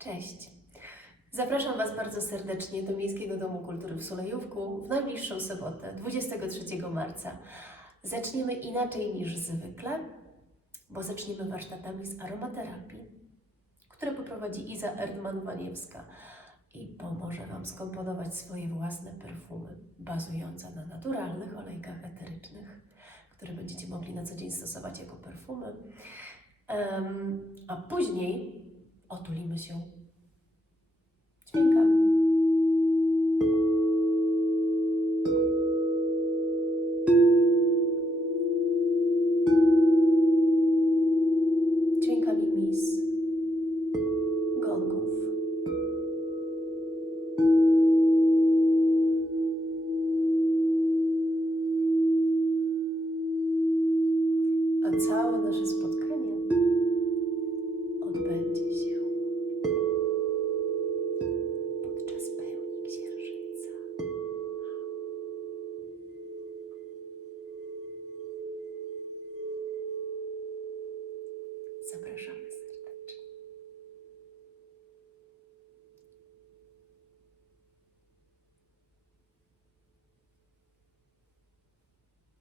Cześć. Zapraszam Was bardzo serdecznie do Miejskiego Domu Kultury w Sulejówku w najbliższą sobotę, 23 marca. Zaczniemy inaczej niż zwykle, bo zaczniemy warsztatami z aromaterapii, które poprowadzi Iza Erdman-Waniewska i pomoże Wam skomponować swoje własne perfumy bazujące na naturalnych olejkach eterycznych, które będziecie mogli na co dzień stosować jako perfumy. Em, a później otulimy się. Dźwiękami. Dźwiękami mis, całe nasze spotkanie Zapraszamy.